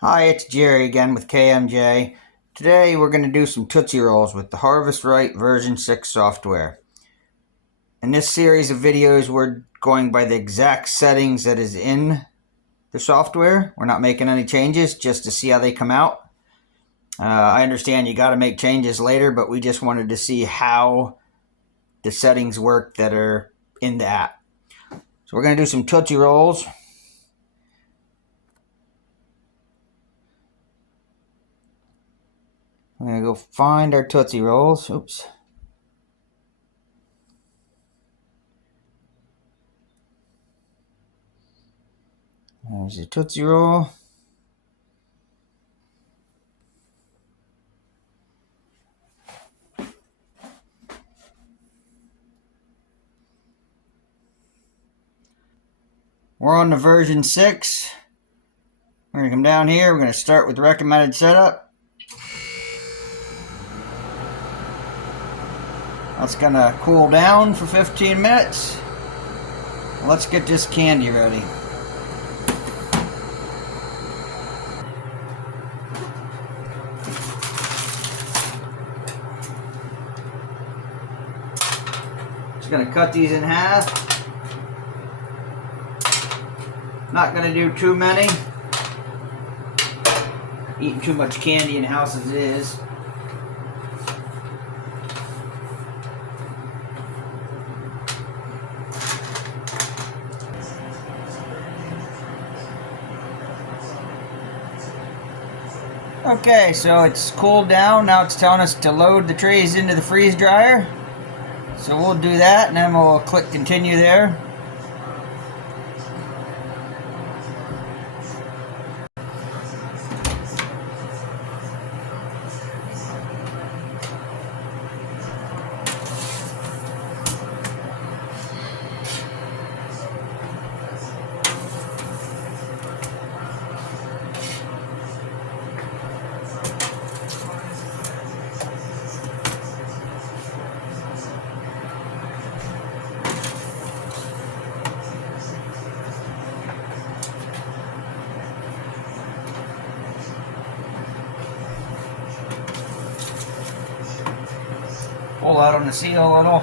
Hi, it's Jerry again with KMJ. Today we're going to do some Tootsie Rolls with the Harvest Right version 6 software. In this series of videos we're going by the exact settings that is in the software. We're not making any changes just to see how they come out. I understand you got to make changes later, but we just wanted to see how the settings work that are in the app. So we're going to do some Tootsie Rolls. I'm going to go find our Tootsie Rolls. Oops. There's the Tootsie Roll. We're on the version 6. We're going to come down here. We're going to start with recommended setup. That's going to cool down for 15 minutes. Let's get this candy ready. Just going to cut these in half. Not going to do too many. Eating too much candy in the house as it is. Okay, so it's cooled down. Now it's telling us to load the trays into the freeze dryer. So we'll do that and then we'll click continue there. Pull out on the seal a little.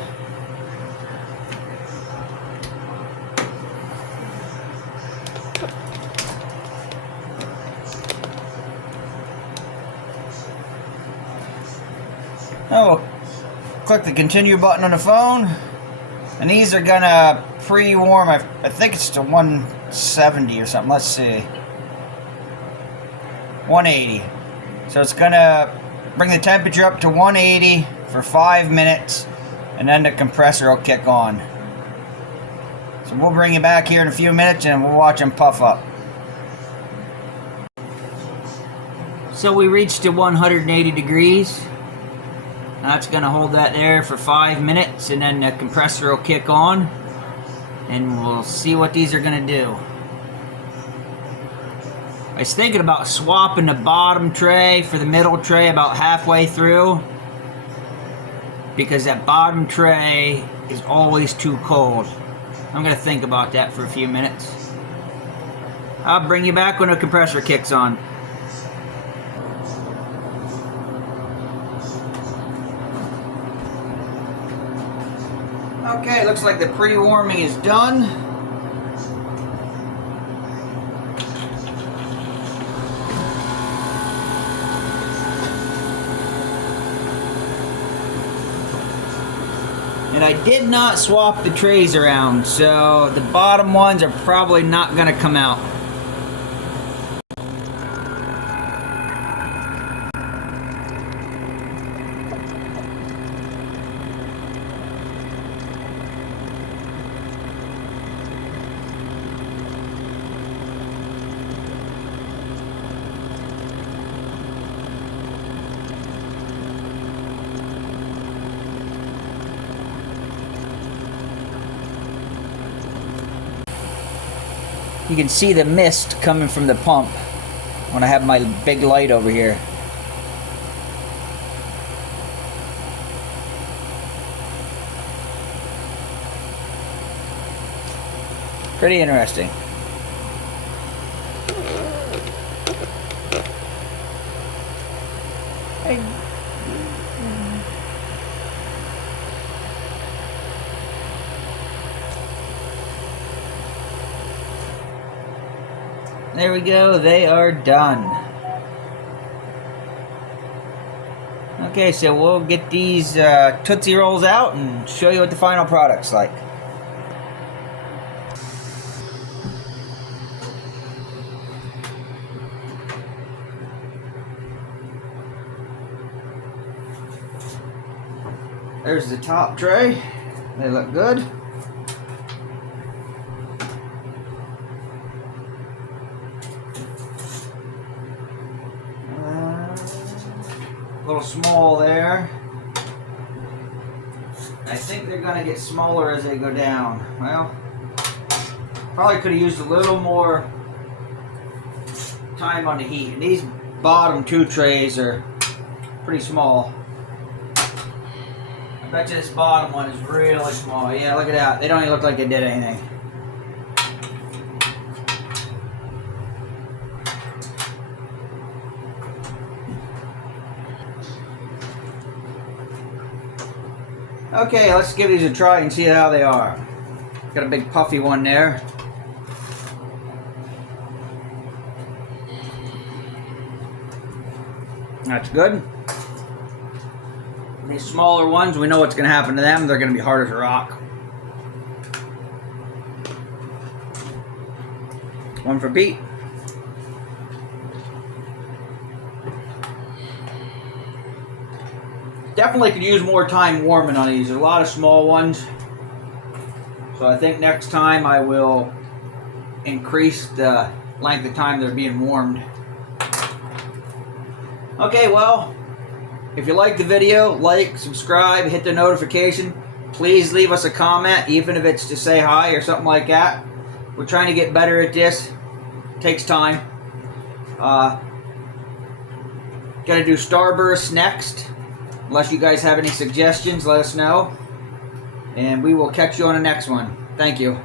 Now we'll click the continue button on the phone. And these are gonna pre-warm, I think it's to 170 or something. Let's see. 180. So it's gonna bring the temperature up to 180 for 5 minutes, and then the compressor will kick on. So we'll bring you back here in a few minutes and we'll watch them puff up. So we reached to 180 degrees. That's going to hold that there for 5 minutes, and then the compressor will kick on, and we'll see what these are going to do. I was thinking about swapping the bottom tray for the middle tray about halfway through, because that bottom tray is always too cold. I'm going to think about that for a few minutes. I'll bring you back when the compressor kicks on. Okay, looks like the pre-warming is done. And I did not swap the trays around, so the bottom ones are probably not going to come out. You can see the mist coming from the pump when I have my big light over here. Pretty interesting. There we go, they are done. Okay, so we'll get these Tootsie Rolls out and show you what the final product's like. There's the top tray. They look good. A little small there. I think they're gonna get smaller as they go down. Well, probably could have used a little more time on the heat. And these bottom two trays are pretty small. I bet you this bottom one is really small. Yeah, look at that. They don't even look like they did anything. Okay, let's give these a try and see how they are. Got a big puffy one there. That's good. These smaller ones, we know what's going to happen to them. They're going to be hard as a rock. One for Pete. Definitely could use more time warming on these. There's a lot of small ones. So I think next time I will increase the length of time they're being warmed. Okay, well, if you like the video, like, subscribe, hit the notification. Please leave us a comment, even if it's to say hi or something like that. We're trying to get better at this. It takes time. Gotta do Starburst next. Unless you guys have any suggestions, let us know. And we will catch you on the next one. Thank you.